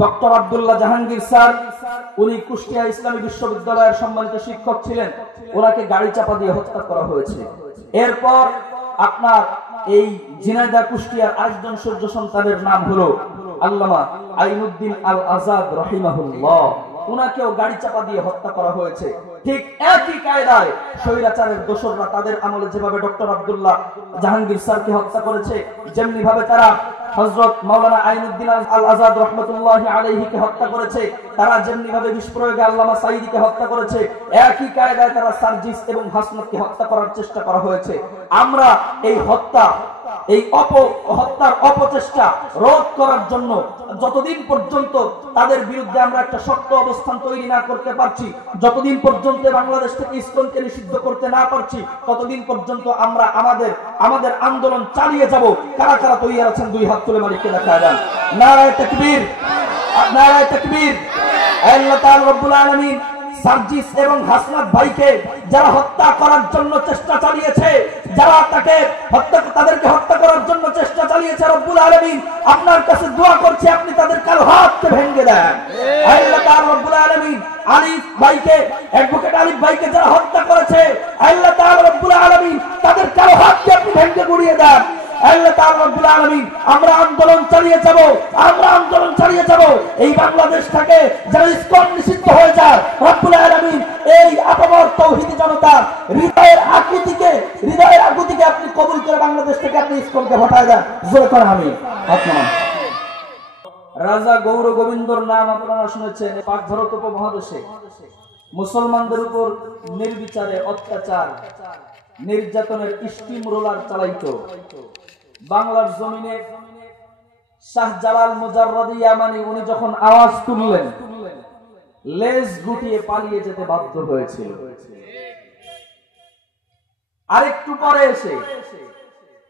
Doctor Abdullah Jahangir sir উনি কুষ্টিয়া ইসলামী বিশ্ববিদ্যালয়ের সম্মানিত শিক্ষক ছিলেন। ওনাকে গাড়ি চাপা দিয়ে হত্যা করা হয়েছে। এরপর আপনার এই ঝিনাইদহ কুষ্টিয়ার আরেকজন সূর্য সন্তানের নাম হলো আল্লামা আইনুদ্দিন আল আজাদ রাহিমাহুল্লাহ। উনাকেও গাড়ি চাপা দিয়ে হত্যা করা হয়েছে। ঠিক একই কায়দায় স্বৈরাচারের দোসররা তাদের আমলে যেভাবে ডক্টর আব্দুল্লাহ জাহাঙ্গীর স্যারকে হত্যা করেছে, যেমনি ভাবে তারা হযরত মাওলানা আইনুদ্দিন আল আজাদ রাহমাতুল্লাহি আলাইহিকে হত্যা করেছে, তারা যেমনি ভাবে বিস্ফোরকে আল্লামা সাঈদীকে হত্যা করেছে, একই কায়দায় তারা সার্জিস এবং হাসনাতকে হত্যা করার চেষ্টা করা হয়েছে। আমরা এই হত্যার অপচেষ্টা রোধ করার জন্য যতদিন পর্যন্ত তাদের বিরুদ্ধে আমরা একটা শক্ত অবস্থান তৈরি না করতে পারছি, যতদিন পর্যন্ত বাংলাদেশ থেকে ইসলামকে নিষিদ্ধ করতে না পারছি, ততদিন পর্যন্ত আমরা আমাদের আন্দোলন চালিয়ে যাব। কারা কারা তৈরি আছেন দুই হাত তুলে মালিককে দেখা দেন। নারায়ে তাকবীর, নারায়ে তাকবীর। আল্লাহ তাআলা রব্বুল আলামিন সার্জিস এবং হাসনাত ভাইকে যারা হত্যা করার জন্য চেষ্টা চালিয়েছে, যারা তাদেরকে হত্যা করার জন্য চেষ্টা চালিয়েছে, রব্বুল আলামিন আপনার কাছে দোয়া করছি আপনি তাদের কালো হাতকে ভেঙে দেন। আল্লাহ তাআলা রব্বুল আলামিন আলিফ ভাইকে, অ্যাডভোকেট আলিফ ভাইকে যারা হত্যা করেছে, আল্লাহ তাআলা রব্বুল আলামিন তাদের কালো হাতকে আপনি ভেঙে গুড়িয়ে দেন। আল্লাহ তাআলা রব্বুল আলামিন আমরা আন্দোলন চালিয়ে যাব, আমরা আন্দোলন চালিয়ে যাব। এই বাংলাদেশ থেকে যারা ইসলাম নিষিদ্ধ হয়ে যায়, রব্বুল আলামিন এই আপামর তৌহিদি জনতা হৃদয়ের আকুতিকে আপনি কবুল করে বাংলাদেশ থেকে আপনি ইসলামকে হটায় দেন। জোরে করে আমিন। রাজা গৌর গোবিন্দর নাম আপনারা শুনেছেন। পাক ভারত উপমহাদেশে মুসলমানদের উপর নির্বিচারে অত্যাচার নির্যাতনের স্টিম রোলার চালাইতো। বাংলার জমিনে শাহজালাল মুজাররদি ইয়ামানি উনি যখন আওয়াজ তুললেন, লেজ গুটিয়ে পালিয়ে যেতে বাধ্য হয়েছিল। আরেকটু পরে এসে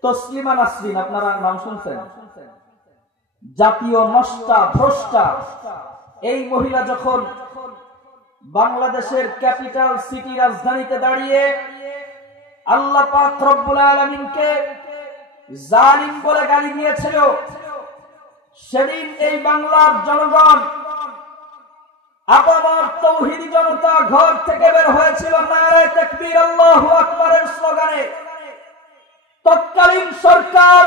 তসলিমা নাসরিন, আপনারা নাম শুনছেন, জাতীয় নষ্টা ভ্রষ্টা, এই মহিলা যখন বাংলাদেশের ক্যাপিটাল সিটি রাজধানীতে দাঁড়িয়ে আল্লাহ পাক রব্বুল আলামিনকে জালিম বলে গালি দিয়েছিল, সেদিন এই বাংলার জনগণ আপামর তৌহিদি জনতা ঘর থেকে বের হয়েছিল নারায়ে তাকবীর আল্লাহু আকবারের স্লোগানে। তৎকালীন সরকার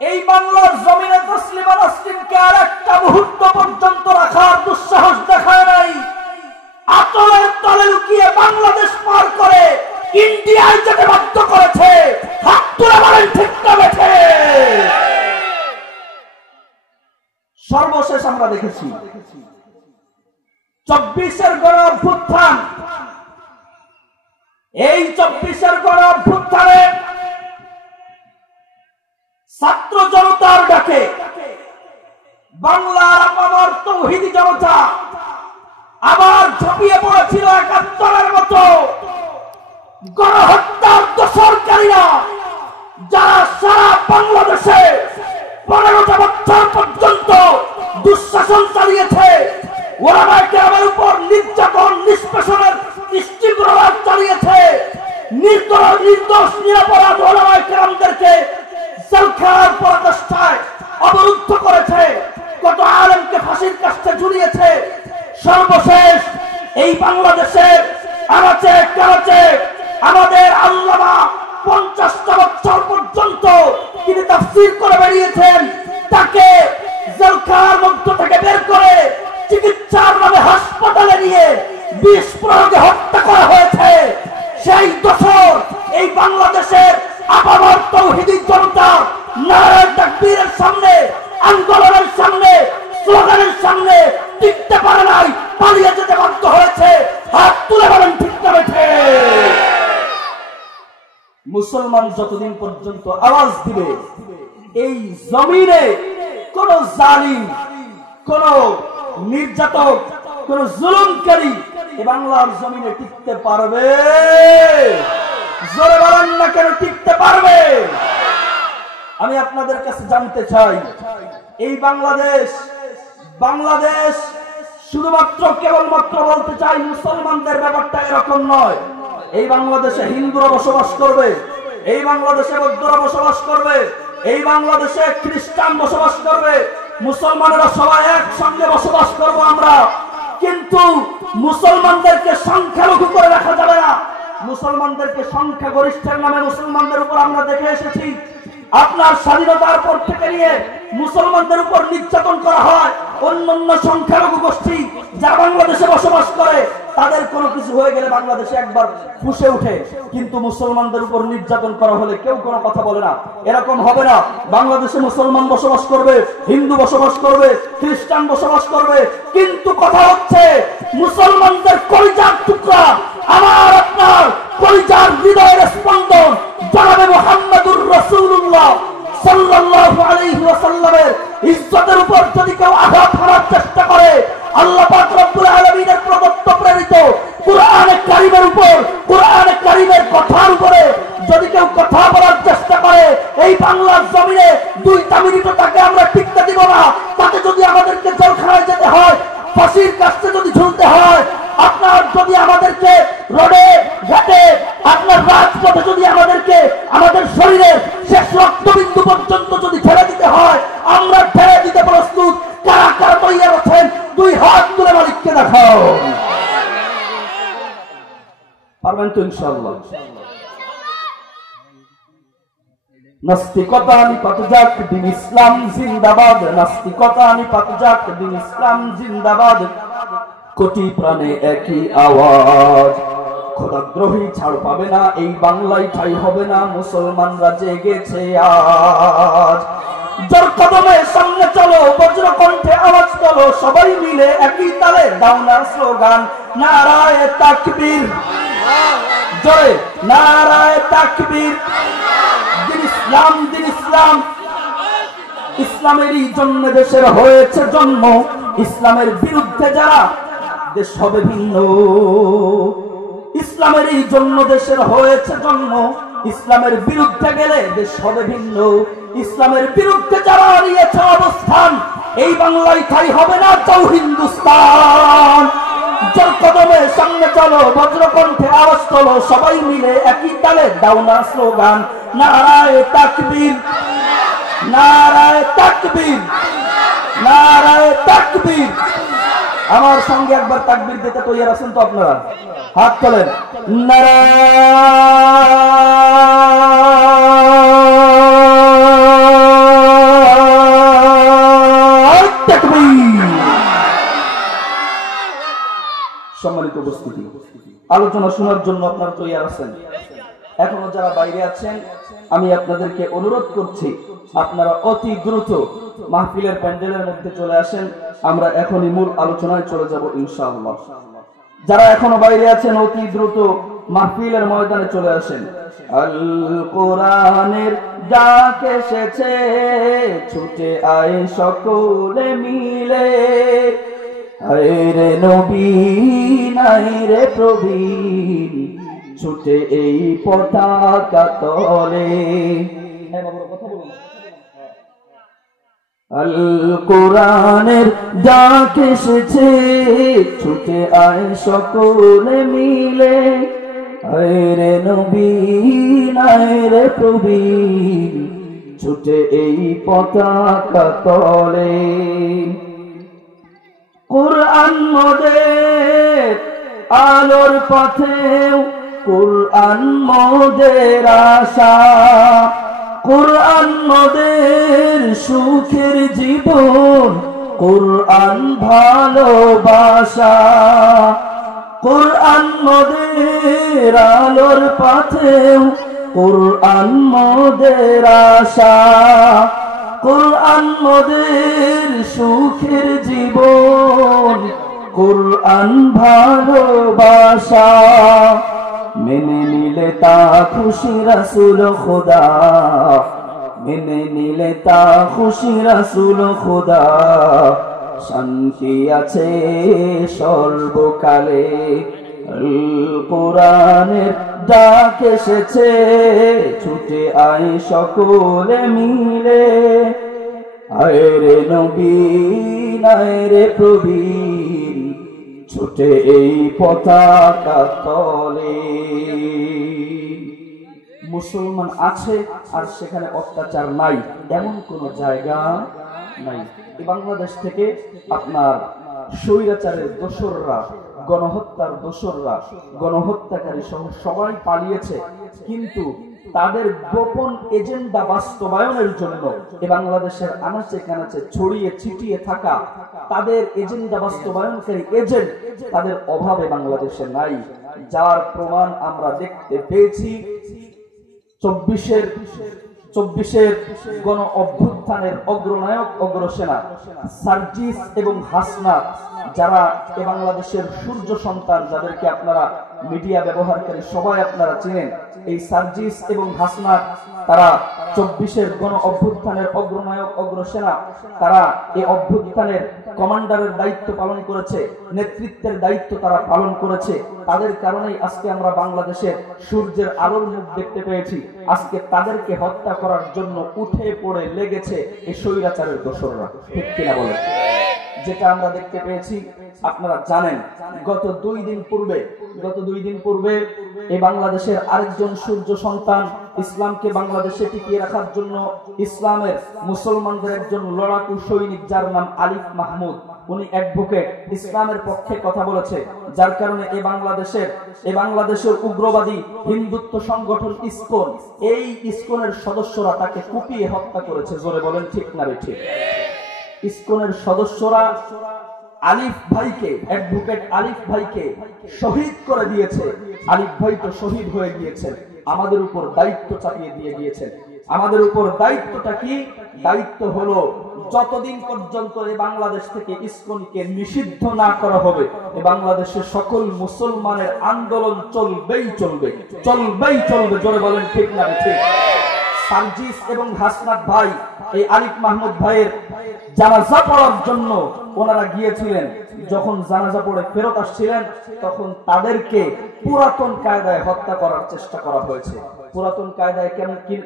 এই বাংলার জমিনে তসলিমা নাসরিনকে আর একটা মুহূর্ত পর্যন্ত রাখার দুঃসাহস দেখায় নাই। আতলের তলে লুকিয়ে বাংলাদেশ পার করে ইন্ডিয়ায় যেতে বাধ্য করেছে। হাত তুলে বলেন ঠিক না বেঠে? সর্বশেষ আমরা দেখেছি 24-এর গণ অভ্যুত্থান। এই 24-এর গণ অভ্যুত্থানে ছাত্র জনতার ডাকে বাংলার আপামর তৌহিদি জনতা আবার ঝাঁপিয়ে পড়েছিল 71-এর মতো গণহত্যার দোসরকারীরা, যারা সারা বাংলাদেশে 15টা বছর পর্যন্ত দুঃশাসন চালিয়েছে, ওলামায়ে কেরামের উপর নির্যাতন নিষ্পেষণের স্টিম রোলার চালিয়েছে, নির্দোষ নিরপরাধ ওলামায়ে কেরামদেরকে জেলখানার পরাকাষ্ঠায় অবরুদ্ধ করেছে, কত আলেমকে ফাঁসির কাস্টে ঝুলিয়েছে। সর্বশেষ এই বাংলাদেশের আনাচে কানাচে আমাদের আল্লামা 50টা বছর পর্যন্ত তিনি তাফসীর করে বেরিয়েছেন, তাকে জেলখানার মধ্য থেকে বের করে চিকিৎসার নামে হাসপাতালে নিয়ে বিষ প্রয়োগে হত্যা করা হয়েছে। সেই দোষর এই বাংলাদেশের আপামর তৌহিদি জনতা নারায়ে তাকবীরের সামনে, আন্দোলনের সামনে, স্লোগানের সামনে টিকতে পারে নাই, পালিয়ে যেতে বাধ্য হয়েছে। হাত তুলে বলেন ঠিক না বেঠে? মুসলমান যতদিন পর্যন্ত আওয়াজ দিবে, এই জমিনে কোন জালিম, কোন নির্যাতক, কোন জুলুমকারী এ বাংলার জমিনে টিকতে পারবে? জোরে বলেন না কেন টিকতে পারবে? আমি আপনাদের কাছে জানতে চাই, এই বাংলাদেশ শুধুমাত্র কেবলমাত্র বলতে চাই মুসলমানদের ব্যাপারটা এরকম নয়। এই বাংলাদেশে হিন্দুরা বসবাস করবে, এই বাংলাদেশে বৌদ্ধরা বসবাস করবে, এই বাংলাদেশে খ্রিস্টান বসবাস করবে, মুসলমানেরা সবাই একসঙ্গে বসবাস করব আমরা, কিন্তু মুসলমানদেরকে সংখ্যালঘু করে রাখা যাবে না। মুসলমানদেরকে সংখ্যাগরিষ্ঠের নামে মুসলমানদের উপর আমরা দেখে এসেছি আপনার স্বাধীনতার পর থেকে নিয়ে মুসলমানদের উপর নির্যাতন করা হয়। অন্যান্য সংখ্যালঘু গোষ্ঠী যারা বাংলাদেশে বসবাস করে তাদের কোনো কিছু হয়ে গেলে বাংলাদেশে একবার ফুঁসে উঠে, কিন্তু মুসলমানদের উপর নির্যাতন করা হলে কেউ কোনো কথা বলে না। এরকম হবে না। বাংলাদেশে মুসলমান বসবাস করবে, হিন্দু বসবাস করবে, খ্রিস্টান বসবাস করবে, কিন্তু কথা হচ্ছে মুসলমানদের কলিজার টুকরা, আমার আপনার কলিজার হৃদয়ের স্পন্দন জনাবে মুহাম্মদুর রাসূলুল্লাহ সাল্লাল্লাহু আলাইহি ওয়াসাল্লামের ইজ্জতের উপর যদি কেউ আঘাত করার চেষ্টা করে, আল্লাহ পাক রব্বুল আলামিনের প্রদত্ত প্রেরিত কুরআনে কারীমের উপর, কুরআনে কারীমের কথার উপরে যদি কেউ কথা বলার চেষ্টা করে, এই বাংলার জমিনে 2টা মিনিটও তাকে আমরা টিকতে দিব না। তাকে যদি আমাদেরকে জেলখানায় যেতে হয়, ফাঁসির কাছে যদি ঝুলতে হয়, আপনার যদি আমাদেরকে রোডে ঘাটে আপনার রাজপথে যদি আমাদেরকে আমাদের শরীরের শেষ রক্তবিন্দু পর্যন্ত যদি ঠেলে দিতে হয়, আমরা ঠেলে দিতে প্রস্তুত। কারা কারা তৈরি আছেন? 2 হাত তুলে মালিককে দেখাও। পারবেন তো ইনশাআল্লাহ। নাস্তিকতা নিপাত যাক, দিন ইসলাম জিন্দাবাদ। নাস্তিকতা নিপাত যাক, দিন ইসলাম জিন্দাবাদ। কোটি প্রাণে একই আওয়াজ, খোদাদ্রোহী ছাড় পাবে না, এই বাংলায় ঠাই হবে না, মুসলমানরা জেগেছে আজ। জোর কদমে সামনে চলো, বজ্র কণ্ঠে আওয়াজ তোলো, সবাই মিলে একই তালে দাও না স্লোগান, নারায়ে তাকবীর, জোরে নারায়ে তাকবীর। দিন ইসলাম, দিন ইসলাম। ইসলামেরই জন্য দেশের হয়েছে জন্ম, ইসলামের বিরুদ্ধে যারা দেশ হবে ভিন্ন। ইসলামেরই জন্য দেশের হয়েছে জন্ম, ইসলামের বিরুদ্ধে গেলে দেশ হবে ভিন্ন। ইসলামের বিরুদ্ধে যারা নিয়েছে অবস্থান, এই বাংলায় ঠাই হবে না, চাও হিন্দুস্তান। জোর কদমে সামনে চলো, বজ্রকণ্ঠে আওয়াজ তোলো, সবাই মিলে একই তালে দাও না স্লোগান, নারায়ে তাকবীর, নারায়ে তাকবীর, নারায়ে তাকবীর। আমার সঙ্গে একবার তাকবীর দিতে তৈরি আছেন তো আপনারা? হাত তোলেন। নারায়ে তাকবীর। সম্মানিত উপস্থিতি, আলোচনা শোনার জন্য আপনারা তৈরি আছেন? এখনো যারা বাইরে আছেন, আমি আপনাদেরকে অনুরোধ করছি আপনারা অতি দ্রুত মাহফিলের প্যান্ডেলের মধ্যে চলে আসেন। আমরা এখনই মূল আলোচনায় চলে যাব ইনশাআল্লাহ। যারা এখনো বাইরে আছেন অতি দ্রুত মাহফিলের ময়দানে চলে আসেন। আল কোরআনের ডাক এসেছে, ছুটে আয় সকলে মিলে, হায় রে নবী নাই রে প্রবীণ, ছুটে এই পতাকা তলে। আল কোরআনের ডাক এসেছে, ছুটে আয় সকলে মিলে, হায় রে নবী নাই রে প্রবীণ, ছুটে এই পতাকা তলে। কুরআন মোদের আলোর পথেও, কুরআন মোদের আশা, কুরআন মোদের সুখের জীবন, কুরআন ভালোবাসা। কুরআন মোদের আলোর পথেও, কুরআন মোদের আশা, কুরআন মোদের সুখের জীবন, কুরআন ভালোবাসা। মেনে নিলে তা খুশি রাসূল খোদা, মেনে নিলে তা খুশি রাসূল খোদা, শান্তি আছে সর্বকালে। কোরআনের ডাক এসেছে, ছুটে আয় সকলে মিলে, আয় রে নবী নাই রে প্রবীণ, ছুটে এই পতাকা তলে। মুসলমান আছে আর সেখানে অত্যাচার নাই, এমন কোন জায়গা নাই। এই বাংলাদেশ থেকে আপনার স্বৈরাচারের দোসররা, গণহত্যার দোসররা, গণহত্যাকারী সহ সবাই পালিয়েছে, কিন্তু তাদের গোপন এজেন্ডা বাস্তবায়নের জন্য এই বাংলাদেশের আনাচে কানাচে ছড়িয়ে ছিটিয়ে থাকা তাদের এজেন্ডা বাস্তবায়নকারী এজেন্ট তাদের অভাবে বাংলাদেশে নাই, যার প্রমাণ আমরা দেখতে পেয়েছি 24-এর গণ অভ্যুত্থানের অগ্রনায়ক অগ্রসেনা সার্জিস এবং হাসনাত, যারা এ বাংলাদেশের সূর্য সন্তান, যাদেরকে আপনারা মিডিয়া ব্যবহারকারী সবাই আপনারা চিনেন, এই সার্জিস এবং হাসনাত তারা 24-এর গণ অভ্যুত্থানের অগ্রনায়ক অগ্রসেনা, তারা এই অভ্যুত্থানের কমান্ডারের দায়িত্ব পালন করেছে, নেতৃত্বের দায়িত্ব তারা পালন করেছে। তাদের কারণেই আজকে আমরা বাংলাদেশের সূর্যের আলোর মুখ দেখতে পেয়েছি। আজকে তাদেরকে হত্যা করার জন্য উঠে পড়ে লেগেছে এই স্বৈরাচারের দোসররা, ঠিক কিনা বলেন? যেটা আমরা দেখতে পেয়েছি আপনারা জানেন, গত দুই দিন পূর্বে এই বাংলাদেশের আরেকজন সূর্য সন্তান, ইসলামকে বাংলাদেশে টিকিয়ে রাখার জন্য ইসলামের মুসলমানদের একজন লড়াকু সৈনিক, যার নাম আলিফ মাহমুদ, উনি অ্যাডভোকেট, ইসলামের পক্ষে কথা বলেছে, যার কারণে এই বাংলাদেশের উগ্রবাদী হিন্দুত্ব সংগঠন ইসকন, এই ইসকনের সদস্যরা তাকে কুপিয়ে হত্যা করেছে। জোরে বলেন ঠিক না ঠিক? ইসকনের সদস্যরা আলিফ ভাইকে, অ্যাডভোকেট আলিফ ভাইকে শহীদ করে দিয়েছে। আলিফ ভাই তো শহীদ হয়ে গিয়েছেন, আমাদের উপর দায়িত্ব চাপিয়ে দিয়ে গিয়েছেন। আমাদের উপর দায়িত্বটা কি? দায়িত্ব হলো যতদিন পর্যন্ত এই বাংলাদেশ থেকে ইসকনকে নিষিদ্ধ না করা হবে, এই বাংলাদেশের সকল মুসলমানের আন্দোলন চলবেই চলবে। জোরে বলেন ঠিক না ঠিক? সার্জিস এবং হাসনাত ভাই এই আলিফ মাহমুদ ভাইয়ের জানাজা পড়ার জন্য ওনারা গিয়েছিলেন। যখন জানাজা পড়ে ফেরত আসছিলেন, তখন তাদেরকে পুরাতন কায়দায় হত্যা করার চেষ্টা করা হয়েছে। পুরাতন কায়দায়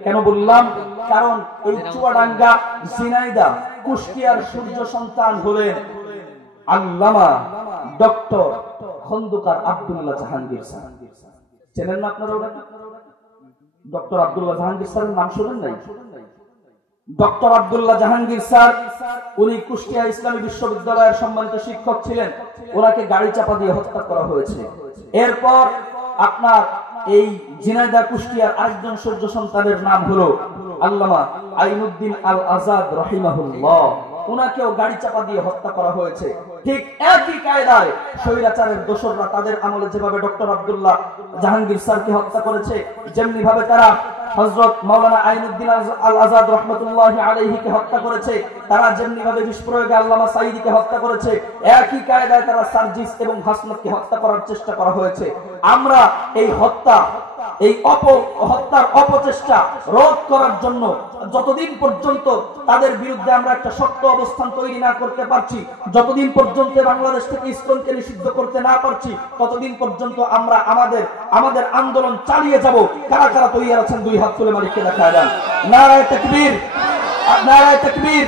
কেন বললাম? কারণ এই চুয়াডাঙ্গা, ঝিনাইদহ, কুষ্টিয়ার সূর্য সন্তান হলেন আল্লামা ডক্টর খন্দকার আব্দুল্লাহ জাহাঙ্গীর স্যার। চেনেন না আপনারা? ডক্টর আব্দুল্লাহ জাহাঙ্গীর স্যারের নাম শুনেন নাই? ডক্টর আব্দুল্লাহ জাহাঙ্গীর স্যার, উনি কুষ্টিয়া ইসলামী বিশ্ববিদ্যালয়ের সম্মানিত শিক্ষক ছিলেন। ওনাকে গাড়ি চাপা দিয়ে হত্যা করা হয়েছে। এরপর আপনার এই ঝিনাইদহ কুষ্টিয়ার আরেকজন সূর্য সন্তানের নাম হলো আল্লামা আইনুদ্দিন আল আজাদ রাহিমাহুল্লাহ, ওনাকেও গাড়ি চাপা দিয়ে হত্যা করা হয়েছে। ঠিক একই কায়দায় স্বৈরাচারের দোসররা তাদের আমলে যেভাবে ডক্টর আব্দুল্লাহ জাহাঙ্গীর স্যারকে হত্যা করেছে, যেমনি ভাবে তারা হযরত মাওলানা আইনুদ্দিন আল আজাদ রাহমাতুল্লাহি আলাইহিকে হত্যা করেছে, তারা যেমনি ভাবে বিস্ফোরকে আল্লামা সাঈদীকে হত্যা করেছে, একই কায়দায় তারা সার্জিস এবং হাসনাতকে হত্যা করার চেষ্টা করা হয়েছে। আমরা এই হত্যার অপচেষ্টা রোধ করার জন্য যতদিন পর্যন্ত তাদের বিরুদ্ধে আমরা একটা শক্ত অবস্থান তৈরি না করতে পারছি, যতদিন পর্যন্ত বাংলাদেশ থেকে ইসলামকে নিষিদ্ধ করতে না পারছি, ততদিন পর্যন্ত আমরা আমাদের আন্দোলন চালিয়ে যাব। কারা কারা তৈরি আছেন? দুই হাত তুলে মালিককে দেখা দেন। নারায়ে তাকবীর, নারায়ে তাকবীর।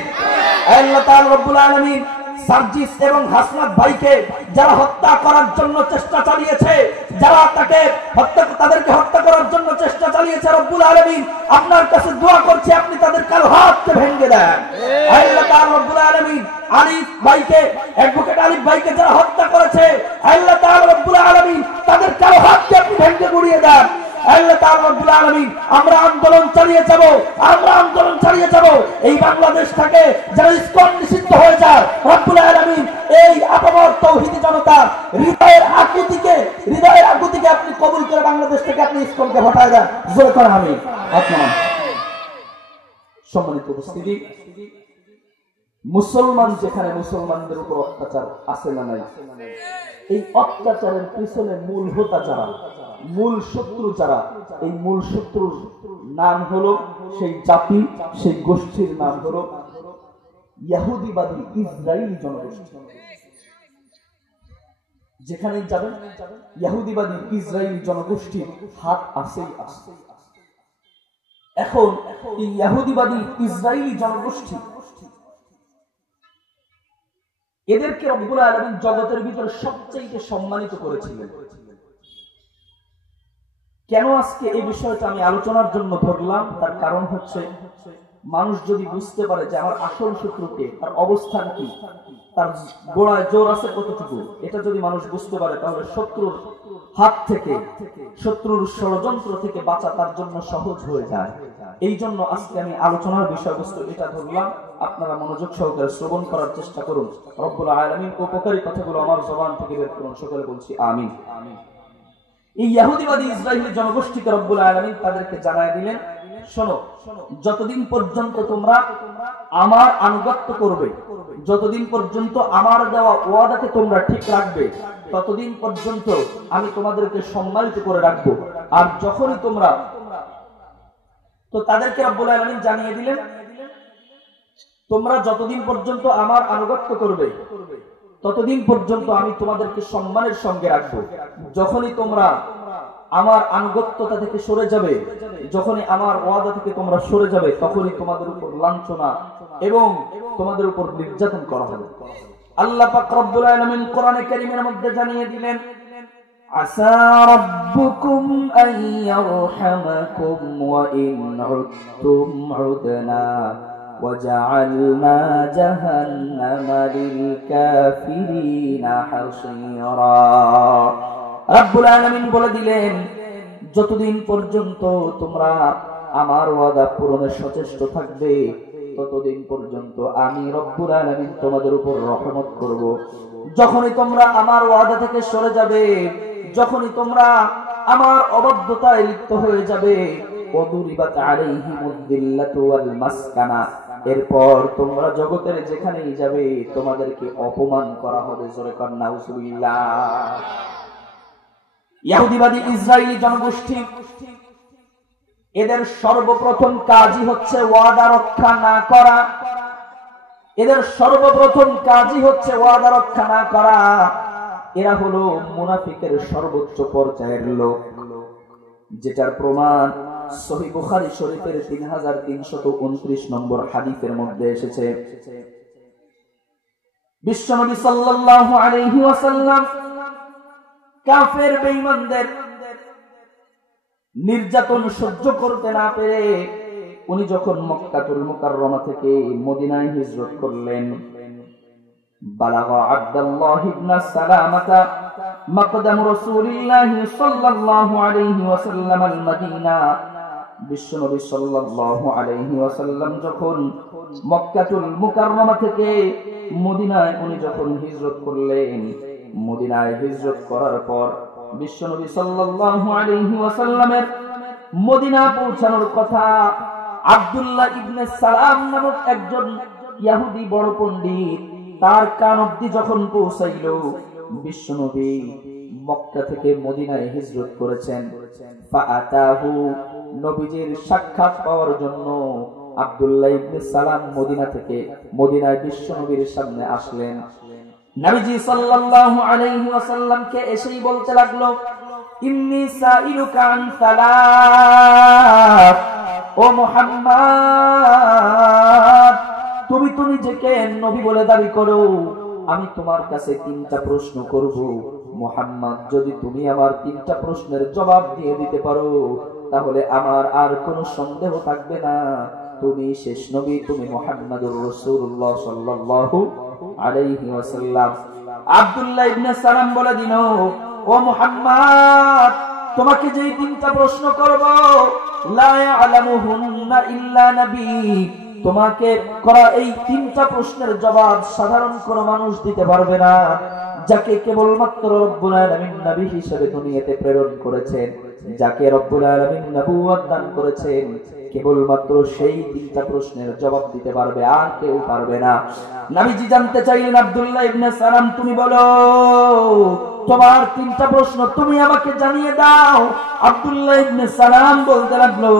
আল্লাহ তাআলা রব্বুল আলামিন সার্জিস এবং হাসনাত ভাইকে যারা হত্যা করার জন্য চেষ্টা চালিয়েছে, যারা তাদেরকে হত্যা করার জন্য চেষ্টা চালিয়েছে, রব্বুল আলামিন আপনার কাছে দোয়া করছে আপনি তাদের কালো হাতকে ভেঙে দেন। আল্লাহ তাআলা রব্বুল আলামিন আলিফ ভাইকে, অ্যাডভোকেট আলিফ ভাইকে যারা হত্যা করেছে, আল্লাহ তাআলা রব্বুল আলামিন তাদের কালো হাতকে আপনি ভেঙে গুড়িয়ে দেন। আল্লাহ তাআলা রব্বুল আলামিন আমরা আন্দোলন চালিয়ে যাব। এই বাংলাদেশ থেকে যারা ইসকন নিষিদ্ধ হয়ে যায়, রব্বুল আলামিন এই আপামর তৌহিদি জনতার হৃদয়ের আকুতিকে আপনি কবুল করে বাংলাদেশ থেকে আপনি ইসকনকে হটায় দেন। জোরে করে আমিন। আপনার সম্মানিত উপস্থিতি, মুসলমান যেখানে মুসলমানদের উপর অত্যাচার আছে না নাই, এই অত্যাচারের পিছনে মূল হোতা যারা, মূল শত্রু যারা, এই মূল শত্রুর নাম হলো, সেই জাতি, সেই গোষ্ঠীর নাম হলো ইহুদিবাদী ইসরায়েলি জনগোষ্ঠী। যেখানেই যাবেন ইহুদিবাদী ইসরায়েলি জনগোষ্ঠীর হাত আছেই আছে। এখন এই ইহুদিবাদী ইসরায়েলি জনগোষ্ঠী, এদেরকে রব্বুল আলামিন জগতের ভিতরে সবচেয়ে সম্মানিত করেছিলেন। কেন আজকে এই বিষয়টা আমি আলোচনার জন্য ধরলাম? তার কারণ হচ্ছে মানুষ যদি বুঝতে পারে যে আমার আসল শত্রুকে, তার অবস্থান কি, তার গোড়ায় জোর আছে কতটুকু, এটা যদি মানুষ বুঝতে পারে, তাহলে শত্রুর হাত থেকে, শত্রুর ষড়যন্ত্র থেকে বাঁচা তার জন্য সহজ হয়ে যায়। এই জন্য আজকে আমি আলোচনার বিষয়বস্তু এটা ধরলাম। আপনারা মনোযোগ সহকারে শ্রবণ করার চেষ্টা করুন। রব্বুল আলামিন উপকারী কথাগুলো আমার জবান থেকে বের করুন। সকলে বলছি আমিন। এই ইহুদিবাদী ইসরায়েলি জনগোষ্ঠীকে রব্বুল আলামিন তাদেরকে জানায় দিলেন, শোনো, যতদিন পর্যন্ত তোমরা আমার আনুগত্য করবে, যতদিন পর্যন্ত আমার দেওয়া ওয়াদাকে তোমরা ঠিক রাখবে, ততদিন পর্যন্ত আমি তোমাদেরকে সম্মানিত করে রাখবো। আর যখনই তোমরা, তো তাদেরকে রব্বুল আলামিন জানিয়ে দিলেন, তোমরা যতদিন পর্যন্ত আমার আনুগত্য করবে ততদিন পর্যন্ত আমি তোমাদেরকে সম্মানের সঙ্গে রাখবো। যখনই তোমরা আমার আনুগত্যতা থেকে সরে যাবে, যখনই আমার ওয়াদা থেকে তোমরা সরে যাবে, তখনই তোমাদের উপর লাঞ্ছনা এবং তোমাদের উপর নির্যাতন করা হবে। আল্লাহ পাক রব্বুল আলামিন কোরআনে কারীমের মধ্যে জানিয়ে দিলেন, আসা রাব্বুকুম আন ইয়ারহামাকুম ওয়া ইন উদতুম উদনা وجعلنا جهنم للكافرين حصيرا। রব্বুল আলামিন বলে দিলেন, যতদিন পর্যন্ত তোমরা আমার ওয়াদা পূরণের সচেষ্ট থাকবে, ততদিন পর্যন্ত আমি রব্বুল আলামিন তোমাদের উপর রহমত করব। যখনই তোমরা আমার ওয়াদা থেকে সরে যাবে, যখনই তোমরা আমার অবাধ্যতায় লিপ্ত হয়ে যাবে, ওদুরিবাত আলাইহিমুদ দিল্লাতু ওয়াল মাসকানা, এরপর তোমরা জগতের যেখানেই যাবে তোমাদেরকে অপমান করা হবে। জোরে কর নাউজুবিল্লাহ। ইহুদিবাদী ইসরায়েলি জনগোষ্ঠী, এদের সর্বপ্রথম কাজই হচ্ছে ওয়াদা রক্ষা না করা। এদের সর্বপ্রথম কাজই হচ্ছে ওয়াদা রক্ষা না করা। এরা হলো মুনাফিকের সর্বোচ্চ পর্যায়ের লোক, যেটার প্রমাণ সহিহ বুখারী শরীফের 3329 নম্বর হাদিসের মধ্যে এসেছে। বিশ্বনবী সাল্লাল্লাহু আলাইহি ওয়াসাল্লাম কাফের বেঈমানদের নির্যাতন সহ্য করতে না পেরে উনি যখন মক্কাতুল মুকাররমা থেকে মদিনায় হিজরত করলেন, বালাগা আব্দুল্লাহ ইবনে সালামাতা মাকদাম রাসূলিল্লাহ সাল্লাল্লাহু আলাইহি ওয়াসাল্লাম আল মদিনা। বিশ্বনবী সাল্লাল্লাহু আলাইহি ওয়াসাল্লাম যখন মক্কাতুল মুকাররমা থেকে মদিনায় উনি যখন হিজরত করলেন, মদিনায় হিজরত করার পর বিশ্বনবী সাল্লাল্লাহু আলাইহি ওয়াসাল্লামের মদিনা পৌঁছানোর কথা আব্দুল্লাহ ইবনে সালাম নামক একজন ইহুদি বড় পণ্ডিত তার কান অবধি যখন পৌঁছাইল, বিশ্বনবী মক্কা থেকে মদিনায় হিজরত করেছেন, ফাআতাহু, নবীজির সাক্ষাৎ পাওয়ার জন্য আব্দুল্লাহ ইবনে সালাম মদিনা থেকে মদিনায় বিশ্বনবীর সামনে আসলেন। নবীজি সাল্লাল্লাহু আলাইহি ওয়াসাল্লামকে এসেই বলতে লাগলো, ইন্নী সাইলুকা আন সালাত, ও মুহাম্মদ, তুমি নিজেকে নবী বলে দাবি করো, আমি তোমার কাছে 3টা প্রশ্ন করব। মুহাম্মদ, যদি তুমি আমার 3টা প্রশ্নের জবাব দিয়ে দিতে পারো, তাহলে আমার আর কোনো সন্দেহ থাকবে না তুমি শেষ নবী, তুমি মুহাম্মাদুর রাসূলুল্লাহ সাল্লাল্লাহু আলাইহি ওয়াসাল্লাম। আব্দুল্লাহ ইবনে সালাম বলে দিল, ও মুহাম্মদ, তোমাকে যে 3টা প্রশ্ন করব, লা ইয়ালামুহুন্না ইল্লা নবী, তোমাকে করা এই 3টা প্রশ্নের জবাব সাধারণ কোনো মানুষ দিতে পারবে না, যাকে কেবলমাত্র রব্বুল আলামিন নবী হিসেবে দুনিয়াতে প্রেরণ করেছেন, যাকে রব্বুল আলামিন নবুয়ত দান করেছেন, কেবলমাত্র সেই 3টা প্রশ্নের জবাব দিতে পারবে, আর কেউ পারবে না। নবীজি জানতে চাইলেন, আব্দুল্লাহ ইবনে সালাম, তুমি বলো, তোমার 3টা প্রশ্ন তুমি আমাকে জানিয়ে দাও। আব্দুল্লাহ ইবনে সালাম বলতে লাগলো,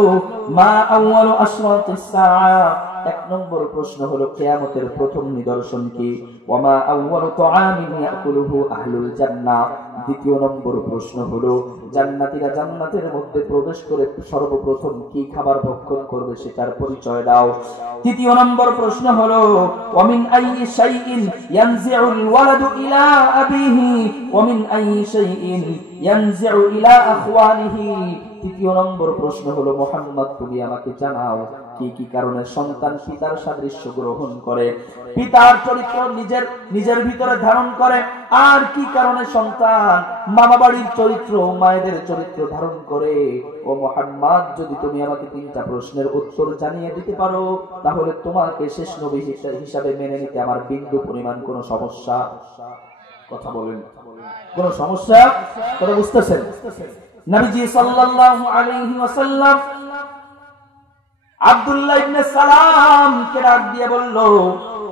মা আউয়ালু আশরাতিস সাআ, 1 নম্বর প্রশ্ন হলো কিয়ামতের প্রথম নিদর্শন কি? ওয়া মা আউয়ালু তুআমিন ইয়াকুলুহু আহলুল জান্নাহ, 2য় নম্বর প্রশ্ন হলো জান্নাতীরা জান্নাতের মধ্যে প্রবেশ করে সর্বপ্রথম কি খাবার ভক্ষণ করবে সেটার পরিচয় দাও। 3য় নম্বর প্রশ্ন হলো ওয়া মিন আইয়ি শাইইন ইয়ানজিউল ওয়ালাদু ইলা আবিহি ওয়া মিন আইয়ি শাইইন ইয়ানজিউ ইলা আখওয়ানিহি, তৃতীয় নম্বর প্রশ্ন হলো, মুহাম্মদ তুমি আমাকে জানাও কি কি কারণে সন্তান পিতার সাদৃশ্য গ্রহণ করে, পিতার চরিত্র নিজের ভিতরে ধারণ করে, আর কি কারণে সন্তান মামা বাড়ির চরিত্র মায়েদের চরিত্র ধারণ করে। ও মুহাম্মদ, যদি তুমি আমাকে তিনটা প্রশ্নের উত্তর জানিয়ে দিতে পারো, তাহলে তোমাকে শেষ নবী হিসাবে মেনে নিতে আমার বিন্দু পরিমাণ কোনো সমস্যা, কথা বলেন, কোন সমস্যা, কথা বুঝতেছেন? নবীজি সাল্লাল্লাহু আলাইহি ওয়াসাল্লাম আব্দুল্লাহ ইবনে সালাম কে ডাক দিয়ে বলল,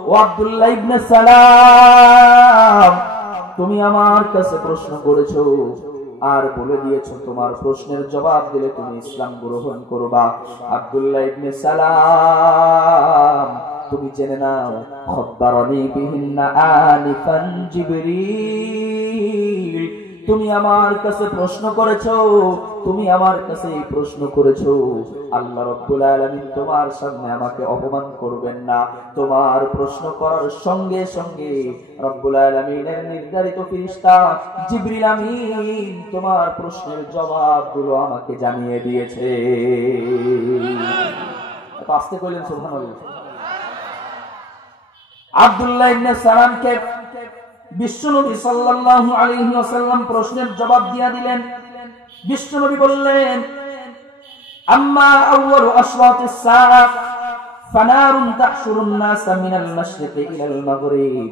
ও আব্দুল্লাহ ইবনে সালাম, তুমি আমার কাছে প্রশ্ন করেছো আর বলে দিয়েছো তোমার প্রশ্নের জবাব দিলে তুমি ইসলাম গ্রহণ করবা। আব্দুল্লাহ ইবনে সালাম, তুমি জেনে নাও, খবরানি বিহিন্না আনিফান জিবরিল, তুমি আমার কাছে প্রশ্ন করেছো, তুমি আমার কাছে এই প্রশ্ন করেছো, আল্লাহ রাব্বুল আলামিন তোমার সামনে আমাকে অপমান করবেন না। তোমার প্রশ্ন করার সঙ্গে সঙ্গে রব্বুল আলামিনের নির্ধারিত ফেরেশতা জিবরিল আমিন তোমার প্রশ্নের জবাবগুলো আমাকে জানিয়ে দিয়েছে। আস্তে কইলেন সুবহানাল্লাহ। আব্দুল্লাহ ইবনে সালামকে বিশ্বনবী সাল্লাল্লাহু আলাইহি ওয়াসাল্লাম প্রশ্নের জবাব দিয়া দিলেন। বিশ্বনবী বললেন, আম্মা আউয়ালু আশরাতিস সাআ ফানারুন তাহশুরুন নাস মিনাল মাশরিকি ইলাল মাগরিব।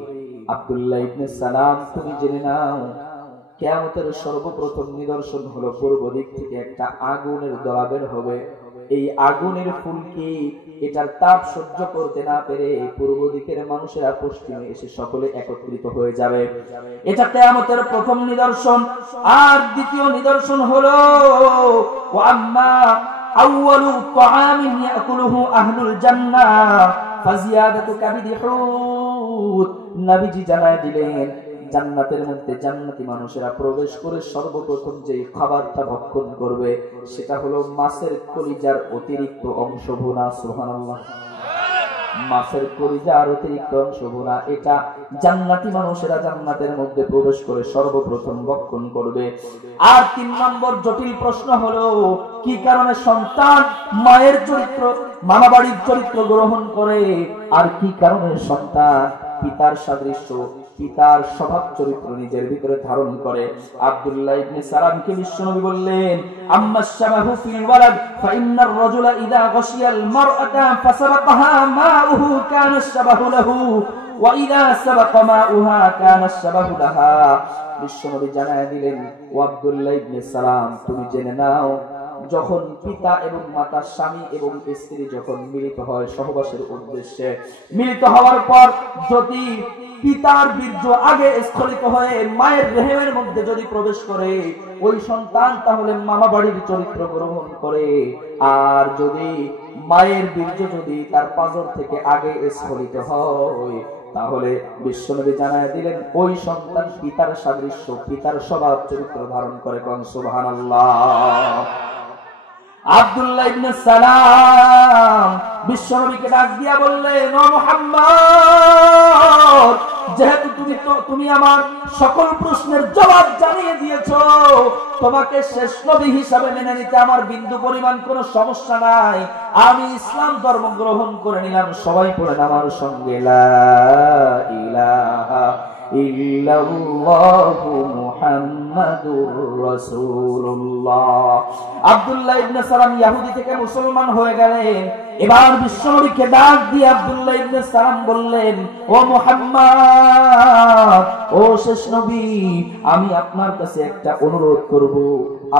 আব্দুল্লাহ ইবনে সালাম, তুমি জেনে নাও, কিয়ামতের সর্বপ্রথম নিদর্শন হলো পূর্ব দিক থেকে একটা আগুনের দলা বের হবে। এই আগুনের ফুলকি এটার তাপ সহ্য করতে না পেরে পূর্ব দিকের মানুষেরা পশ্চিমে এসে সকলে একত্রিত হয়ে যাবে। এটা কিয়ামতের প্রথম নিদর্শন। আর দ্বিতীয় নিদর্শন হলো, ওয়া আম্মা আউয়ালু তাআমিন ইয়াকুলুহু আহলুল জান্নাহ ফাজিয়াদাতু কাবিদি হুত। নবীজি জানায় দিলেন, জান্নাতের মধ্যে জান্নাতি মানুষেরা প্রবেশ করে সর্বপ্রথম যেই খাবারটা ভক্ষণ করবে সেটা হলো মাছের কলিজার অতিরিক্ত অংশ ভুনা। সুবহানাল্লাহ। মাছের কলিজার অতিরিক্ত অংশ ভুনা, এটা জান্নাতি মানুষেরা জান্নাতের মধ্যে প্রবেশ করে সর্বপ্রথম ভক্ষণ করবে। আর 3 নম্বর জটিল প্রশ্ন হলো, কি কারণে সন্তান মায়ের চরিত্র মামা বাড়ির চরিত্র গ্রহণ করে, আর কি কারণে সন্তান পিতার সাদৃশ্য পিতার স্বভাব চরিত্র নিজের ভিতরে ধারণ করে। আব্দুল্লাহ ইবনে সালামকে বিশ্বনবী বললেন, আম্মাস শাবাহু ফিল ওয়ালাদ ফাইন্নার রাজুলা ইযা গাশিয়াল মারআতা ফাসাবাকাহা মাউহু কানা শাবাহু লাহু ওয়া ইযা সাবাকা মাউহা কানা শাবাহু লাহা। বিশ্বনবী জানায় দিলেন, ও আব্দুল্লাহ ইবনে সালাম, তুমি জেনে নাও, যখন পিতা এবং মাতা, স্বামী এবং স্ত্রী যখন মিলিত হয় সহবাসের উদ্দেশ্যে, মিলিত হওয়ার পর যদি পিতার বীর্য আগে স্খলিত হয়ে মায়ের রেহেমের মধ্যে যদি প্রবেশ করে ওই সন্তান, তাহলে মামা বাড়ির চরিত্র গ্রহণ করে। আর যদি মায়ের বীর্য যদি তার পাঁজর থেকে আগে স্খলিত হয়, তাহলে বিশ্বনবী জানায় দিলেন ওই সন্তান পিতার সাদৃশ্য পিতার স্বভাব চরিত্র ধারণ করে। কোন সুবহানাল্লাহ। আব্দুল্লাহ ইবনে সালাম বিশ্বনবীকে ডাক দিয়া বললেন, ও মুহাম্মদ, যেহেতু তুমি আমার সকল প্রশ্নের জবাব জানিয়ে দিয়েছো, তোমাকে শেষ নবী হিসাবে মেনে নিতে আমার বিন্দু পরিমাণ কোনো সমস্যা নাই। আমি ইসলাম ধর্ম গ্রহণ করে নিলাম। সবাই পড়েন আমার সঙ্গে, লা ইলাহা ইল্লাল্লাহু মুহাম্মাদুর রাসূলুল্লাহ। আব্দুল্লাহ ইবনে সালাম ইহুদি থেকে মুসলমান হয়ে গেলেন। এবার বিশ্বনবীকে ডাক দিয়ে আব্দুল্লাহ ইবনে সালাম বললেন, ও মুহাম্মদ, ও শেষ নবী, আমি আপনার কাছে একটা অনুরোধ করব,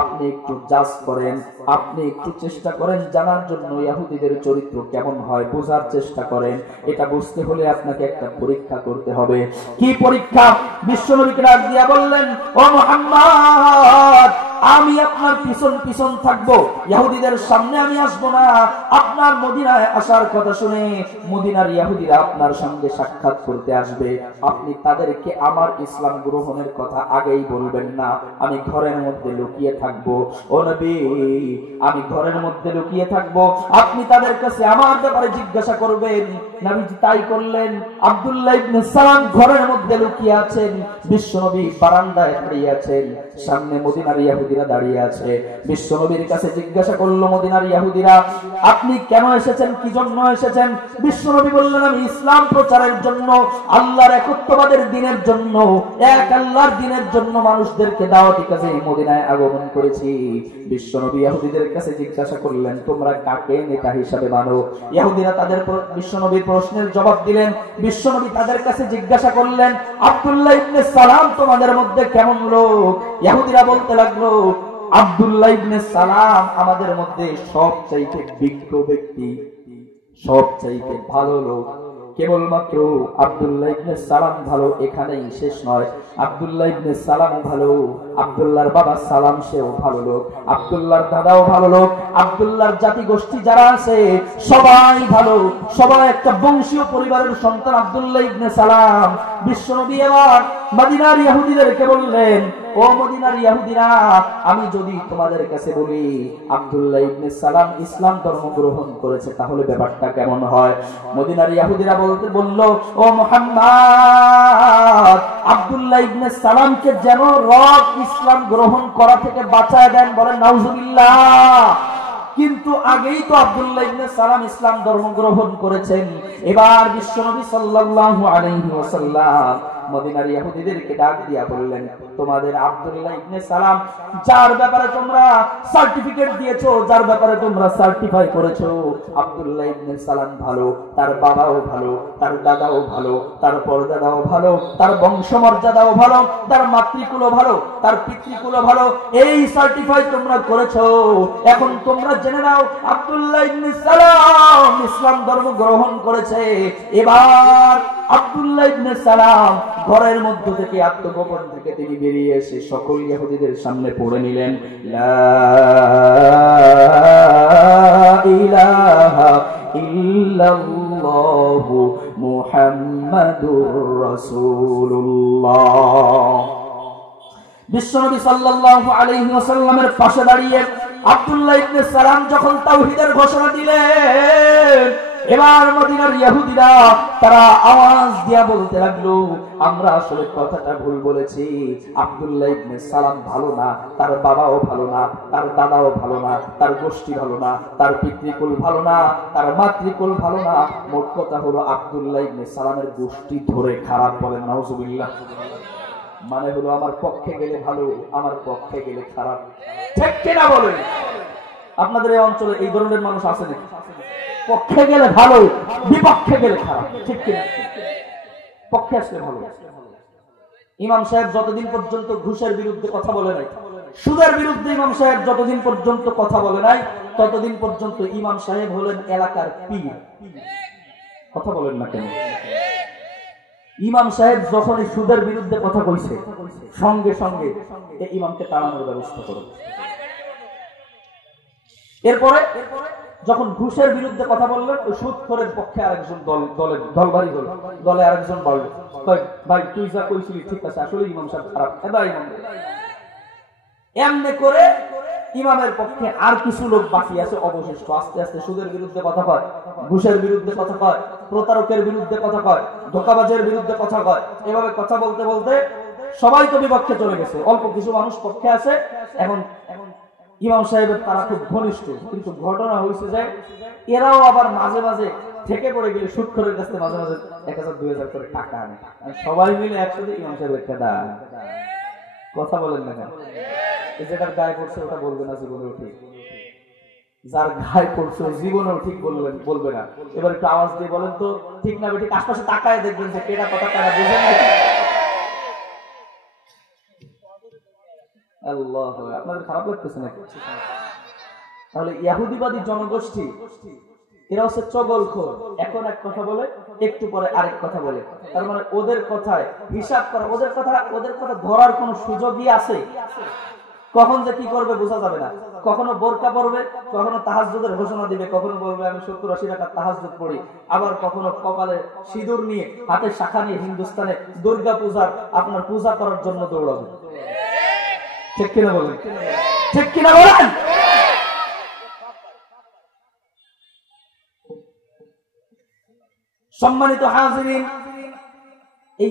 আপনি একটু জাজ করেন, আপনি একটু চেষ্টা করেন জানার জন্য ইহুদিদের চরিত্র কেমন হয়, বোঝার চেষ্টা করেন। এটা বুঝতে হলে আপনাকে একটা পরীক্ষা করতে হবে। কি পরীক্ষা? বিশ্বনবীকে ডাক দিয়া বললেন, ও মুহাম্মদ, আমি আপনার পিছন পিছন থাকবো, ইহুদিদের সামনে আমি আসবো না। আপনার মদিনায় আসার কথা শুনে মদিনার ইহুদিরা আপনার সঙ্গে সাক্ষাৎ করতে আসবে, আপনি তাদেরকে আমার ইসলাম গ্রহণের কথা আগেই বলবেন না। আমি ঘরের মধ্যে লুকিয়ে থাকবো। ও নবী, আমি ঘরের মধ্যে লুকিয়ে থাকবো, আপনি তাদের কাছে আমার ব্যাপারে জিজ্ঞাসা করবেন, নবীজি তাই করলেন। আব্দুল্লাহ ইবনে সালাম ঘরের মধ্যে লুকিয়ে আছেন, বিশ্বনবী বারান্দায় দাঁড়িয়ে আছেন, সামনে মদিনার ইহুদিরা দাঁড়িয়ে আছে। বিশ্বনবীর কাছে জিজ্ঞাসা করলো মদিনার ইহুদিরা, আপনি কেন এসেছেন, কি জন্য এসেছেন? বিশ্বনবী বললেন, আমি ইসলাম প্রচারের জন্য, আল্লাহর একত্ববাদের দিনের জন্য, এক আল্লাহর দিনের জন্য মানুষদেরকে দাওয়াতি কাজে মদিনায় আগমন করেছি। বিশ্বনবী ইহুদিদের কাছে জিজ্ঞাসা করলেন, তোমরা কাকে নেতা হিসাবে মানো? ইহুদিরা তাদের বিশ্বনবীর প্রশ্নের জবাব দিলেন। বিশ্বনবী তাদের কাছে জিজ্ঞাসা করলেন, আব্দুল্লাহ ইবনে সালাম তোমাদের মধ্যে কেমন লোক? ইহুদিরা বলতে লাগলো, আব্দুল্লাহ ইবনে সালাম আমাদের মধ্যে সবচাইতে বিজ্ঞ ব্যক্তি, সবচাইতে ভালো লোক। কেবলমাত্র আব্দুল্লাহ ইবনে সালাম ভালো এখানেই শেষ নয়, আব্দুল্লাহ ইবনে সালাম ভালো, আব্দুল্লাহর বাবা সালাম সেও ভালো লোক, আব্দুল্লাহর দাদাও ভালো লোক, আব্দুল্লাহর জাতি গোষ্ঠী যারা আছে সবাই ভালো, সবাই একটা বংশীয় পরিবারের সন্তান আব্দুল্লাহ ইবনে সালাম। বিশ্বনবী আবার মদিনার ইহুদিদেরকে বললেন, ও মদিনার ইহুদিরা, আমি যদি তোমাদের কাছে বলি আব্দুল্লাহ ইবনে সালাম ইসলাম ধর্ম গ্রহণ করেছে, তাহলে ব্যাপারটা কেমন হয়? মদিনার ইহুদিরা বলল, ও মুহাম্মদ, আব্দুল্লাহ ইবনে সালামকে যেন রব ইসলাম গ্রহণ করা থেকে বাঁচায় দেন, বলেন নাউজুবিল্লাহ। কিন্তু আগেই তো আব্দুল্লাহ ইবনে সালাম ইসলাম ধর্ম গ্রহণ করেছেন। এবার বিশ্বনবী সাল্লাল্লাহু আলাইহি ওয়াসাল্লাম মদিনার ইহুদিদেরকে ডাক দিয়া বললেন, তোমাদের আব্দুল্লাহ ইবনে সালাম যার ব্যাপারে তোমরা সার্টিফিকেট দিয়েছো, যার ব্যাপারে তোমরা সার্টিফাই করেছো, আব্দুল্লাহ ইবনে সালাম ভালো, তার বাবাও ভালো, তার দাদাও ভালো, তার পরদাদাও ভালো, তার বংশমর্যাদাও ভালো, তার মাতৃকুলও ভালো, তার পিতৃকুলও ভালো, এই সার্টিফাই তোমরা করেছো। এখন তোমরা জেনে নাও আব্দুল্লাহ ইবনে সালাম ইসলাম ধর্ম গ্রহণ করেছে। এবার আব্দুল্লাহ ইবনে সালাম ঘরের মধ্য থেকে আত্মগোপন থেকে তিনি বেরিয়ে এসে সকল ইহুদিদের সামনে পড়ে নিলেন, লা ইলাহা ইল্লাল্লাহু মুহাম্মাদুর রাসূলুল্লাহ। বিশ্বনবী সাল্লাল্লাহু আলাইহি ওয়াসাল্লামের পাশে দাঁড়িয়ে আব্দুল্লাহ ইবনে সালাম যখন তাওহীদের ঘোষণা দিলেন, এবার মদিনার ইহুদিরা তারা আওয়াজ দিয়া বলতে লাগলো, আমরা আসলে কথাটা ভুল বলেছি, আব্দুল্লাহ ইবনে সালাম ভালো না, তার বাবাও ভালো না, তার দাদাও ভালো না, তার গোষ্ঠী ভালো না, তার পিতৃকুল ভালো না, তার মাতৃকুল ভালো না, মোট কথা হলো আব্দুল্লাহ ইবনে সালামের গোষ্ঠী ধরে খারাপ, বলেন নাউজুবিল্লাহ। মানে হলো আমার পক্ষে গেলে ভালো, আমার পক্ষে গেলে খারাপ, ঠিক কিনা বলেন? আপনাদের এই অঞ্চলে এই ধরনের মানুষ আছে নাকি? পক্ষে গেলে ভালো, বিপক্ষে গেলে খারাপ, ঠিক কিনা? পক্ষে আসলে ভালো। ইমাম সাহেব যতদিন পর্যন্ত ঘুষের বিরুদ্ধে কথা বলে নাই, সুদের বিরুদ্ধে ইমাম সাহেব যতদিন পর্যন্ত কথা বলে নাই, ততদিন পর্যন্ত ইমাম সাহেব হলেন এলাকার পীর। কথা বলেন না কেন? ইমাম সাহেব যখন সুদের বিরুদ্ধে কথা কইছে, সঙ্গে সঙ্গে এই ইমামকে তাড়ানোর ব্যবস্থা করো। এরপরে যখন ঘুষের বিরুদ্ধে কথা বললেন, ওই সুদখোরের পক্ষে আরেকজন দলে আরেকজন বলল, ভাই তুই যা কইছিলি ঠিক আছে, আসলে ইমাম সাহেব খারাপ, এমনি করে ইমামের পক্ষে আর কিছু লোক বাকি আছে অবশিষ্ট। আস্তে আস্তে সুদের বিরুদ্ধে কথা কয়, ঘুষের বিরুদ্ধে কথা কয়, প্রতারকের বিরুদ্ধে কথা কয়, ধোঁকাবাজের বিরুদ্ধে কথা কয়। এভাবে কথা বলতে বলতে সবাই তো বিপক্ষে চলে গেছে, অল্প কিছু মানুষ পক্ষে আছে। এখন ইমাম সাহেবের তারা খুব ঘনিষ্ঠ, কিন্তু ঘটনা হয়েছে যে এরাও আবার মাঝে মাঝে থেকে পড়ে গেলে সুদখোরের কাছে মাঝে মাঝে 1000 2000 করে টাকা আনে, সবাই মিলে একসাথে ইমাম সাহেবের খেদা। কথা বলেন না কেন? যেটার গায়ে পড়ছে ওটা বলবে না জীবনেও ঠিক, যার গায়ে পড়ছে জীবনেও ঠিক বলবে না। এবার একটু আওয়াজ দিয়ে বলেন তো ঠিক না বেঠিক? আশপাশে তাকায় দেখবেন যে কেটা কথা কারা বুঝেন না। আল্লাহ, আপনাদের খারাপ লাগতেছে নাকি? তাহলে ইহুদিবাদী জনগোষ্ঠী এরা হচ্ছে চগলখোর, এখন এক কথা বলে একটু পরে আরেক কথা বলে। তার মানে ওদের কথায় হিসাব করা, ওদের কথা ধরার কোন সুযোগই আছে? কখন যে কি করবে বোঝা যাবে না। কখনো বোরকা পরবে, কখনো তাহাজ্জুদের ঘোষণা দিবে, কখনো বলবে আমি 70-80 রাকাত তাহাজ্জুদ পড়ি, আবার কখনো কপালে সিঁদুর নিয়ে হাতে শাখা নিয়ে হিন্দুস্তানে দুর্গা পূজার আপনার পূজা করার জন্য দৌড়াবে। ঠিক কিনা বলেন? ঠিক কিনা বলেন? সম্মানিত হাজিরিন, এই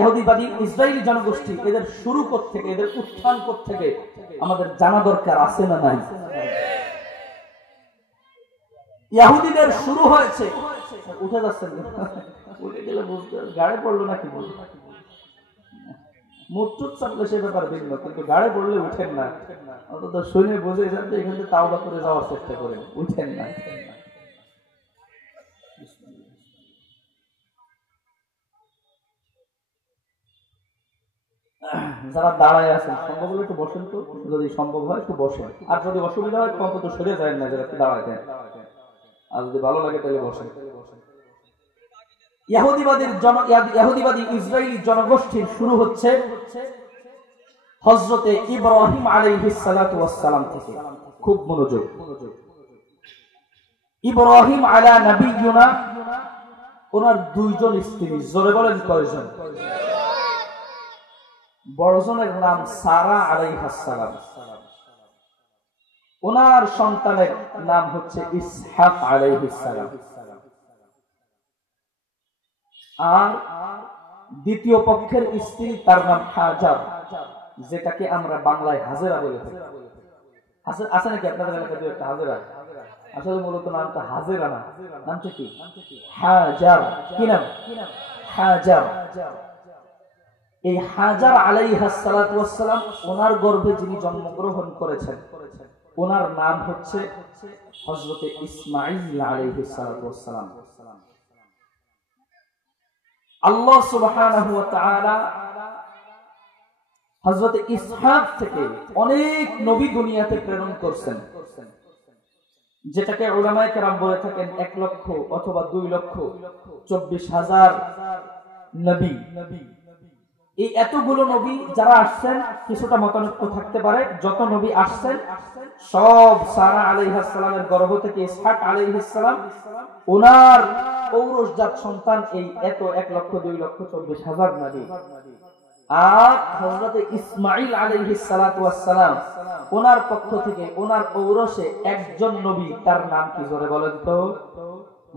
ইহুদিবাদী ইসরায়েলি জনগোষ্ঠী এদের শুরু থেকে, এদের উত্থান থেকে আমাদের জানা দরকার আছে না নাই? ইহুদিদের শুরু হয়েছে, উঠে যাচ্ছেন, উঠে গেলে বুঝতে গাড়ি পড়লো নাকি, মুচুত চাপলে সে ব্যাপার ভিন্ন, কিন্তু গাড়ি পড়লে উঠেন না, অন্তত শুনে বুঝে যান যে এখান থেকে তাওবা করে যাওয়ার চেষ্টা করেন, উঠেন না। যারা দাঁড়ায় আছেন সম্ভব হলে একটু বসেন, তো যদি সম্ভব হয় একটু বসেন, আর যদি অসুবিধা হয় অন্তত সরে যায় না, যারা একটু দাঁড়ায় দেন, আর যদি ভালো লাগে তাহলে বসেন। ইহুদিবাদী ইসরায়েলি জনগোষ্ঠীর শুরু হচ্ছে হযরতে ইব্রাহিম আলাইহিস সালাতু ওয়াস সালাম থেকে। খুব মনোযোগ। ইব্রাহিম আলা নবিয়ুনা, ওনার দুইজন স্ত্রী, জোরে বলেন কয়জন? বড়জনের নাম সারা আলাইহিস সালাম, ওনার সন্তানের নাম হচ্ছে ইসহাক আলাইহিস সালাম। আর দ্বিতীয় পক্ষের স্ত্রী, তার নাম হাজার, যেটাকে আমরা বাংলায় হাজেরা বলে থাকি। আছে নাকি আপনাদের এলাকায় দু একটা হাজেরা? আসলে মূলত নামটা হাজেরা না, নামটা কি? হাজার। কি নাম? হাজার। এই হাজার আলাইহিস সালাতু ওয়াস সালাম, ওনার গর্ভে যিনি জন্মগ্রহণ করেছেন, ওনার নাম হচ্ছে হযরতে ইসমাঈল আলাইহিস সালাতু ওয়াস সালাম। আল্লাহ সুবহানাহু ওয়া তাআলা হযরত ইসহাক থেকে অনেক নবী দুনিয়াতে প্রেরণ করেছেন, যেটাকে উলামায়ে কেরাম বলে থাকেন 1 লক্ষ অথবা 2 লক্ষ 24,000 নবী। এই এতগুলো নবী যারা আসছেন, কিছুটা মতানৈক্য থাকতে পারে, যত নবী আসছেন সব সারা আলাইহিস সালামের গর্ভ থেকে ইসহাক আলাইহিস সালাম, ওনার ঔরসজাত সন্তান এই এত 1 লক্ষ 2 লক্ষ 24,000 নবী। আর হযরত ইসমাঈল আলাইহিস সালাতু ওয়াস সালাম, ওনার পক্ষ থেকে ওনার ঔরসে একজন নবী, তার নাম কি জোরে বলেন তো?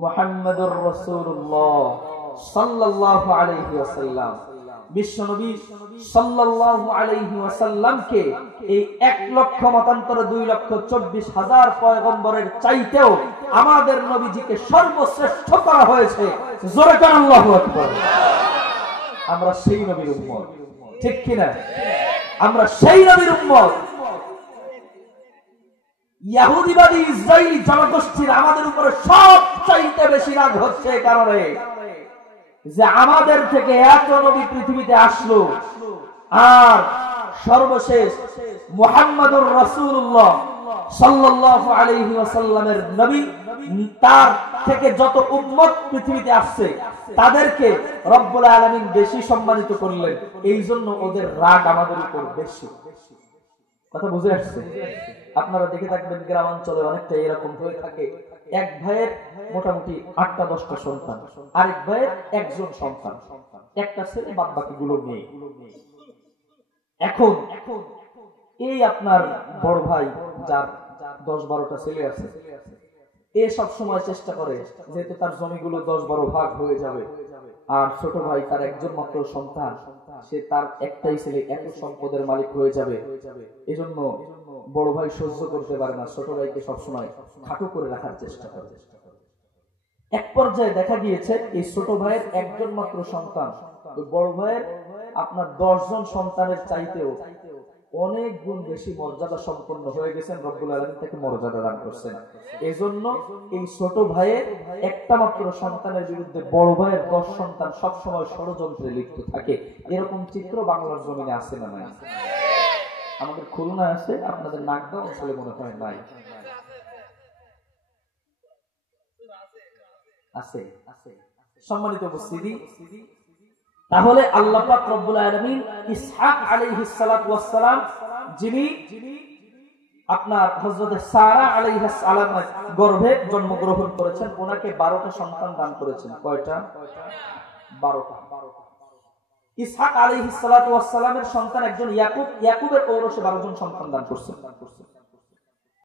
মুহাম্মাদুর রাসূলুল্লাহ সাল্লাল্লাহু আলাইহি ওয়াসাল্লাম। বিশ্বনবী সাল্লাল্লাহু আলাইহি ওয়াসাল্লামকে এই 1 লক্ষ মতান্তরে 2 লক্ষ 24,000 পয়গম্বরের চাইতেও আমাদের নবীজিকে সর্বশ্রেষ্ঠ করা হয়েছে। জোরে কান আল্লাহু আকবার। আমরা সেই নবীর উম্মত, ঠিক কি না? আমরা সেই নবীর উম্মত। ইহুদিবাদী ইসরায়েলি জনগোষ্ঠীর আমাদের উপরে সবচাইতে বেশি রাগ হচ্ছে কারণে যে আমাদের থেকে এত নবী পৃথিবীতে আসলো, আর সর্বশেষ মুহাম্মাদুর রাসূলুল্লাহ সাল্লাল্লাহু আলাইহি ওয়াসাল্লামের নবী, তার থেকে যত উম্মত পৃথিবীতে আসছে তাদেরকে রব্বুল আলামিন বেশি সম্মানিত করলেন, এই জন্য ওদের রাগ আমাদের উপর বেশি। কথা বুঝে আসছে? আপনারা দেখে থাকবেন গ্রামাঞ্চলে অনেকটা এরকম হয়ে থাকে, এক ভাইয়ের মোটামুটি 8টা 10টা সন্তান, আরেক ভাইয়ের একজন সন্তান, একটা ছেলে, বাদ বাকিগুলো মেয়ে। এখন এই আপনার বড় ভাই যার 10-12টা ছেলে আছে, এ সব সময় চেষ্টা করে যেহেতু তার জমিগুলো 10-12 ভাগ হয়ে যাবে, আর ছোট ভাই তার একজন মাত্র সন্তান, সে তার একটাই ছেলে, এত সম্পদের মালিক হয়ে যাবে, এজন্য বড় ভাই সহ্য করতে পারে না, ছোট ভাইকে সবসময় খাটো করে রাখার চেষ্টা করে। এক পর্যায়ে দেখা গিয়েছে এই ছোট ভাইয়ের একজন মাত্র সন্তান ওই বড় ভাইয়ের আপনার 10 জন সন্তানের চাইতেও অনেক গুণ বেশি মর্যাদা সম্পন্ন হয়ে গেছেন, রব্বুল আলামিন তাকে মর্যাদা দান করছেন। এজন্য এই ছোট ভাইয়ের একটা মাত্র সন্তানের বিরুদ্ধে বড় ভাইয়ের 10 সন্তান সবসময় ষড়যন্ত্রে লিপ্ত থাকে। এরকম চিত্র বাংলার জমিনে আছে না নাই? আমাদের খুলনায় আছে, আপনাদের নাগদা অঞ্চলে মনে হয় নাই। আছে। সম্মানিত উপস্থিতি, তাহলে আল্লাহ পাক রব্বুল আলামিন ইসহাক আলাইহিস সালাতু ওয়াস সালাম, যিনি আপনার হযরত সারা আলাইহিস সালামের গর্ভে জন্মগ্রহণ করেছেন, ওনাকে 12টা সন্তান দান করেছেন। কয়টা? 12টা। ইসহাক আলাইহিস সালাতু ওয়াস সালামের সন্তান একজন ইয়াকুব, ইয়াকুবের ঔরসে 12 জন সন্তান দান করছেন।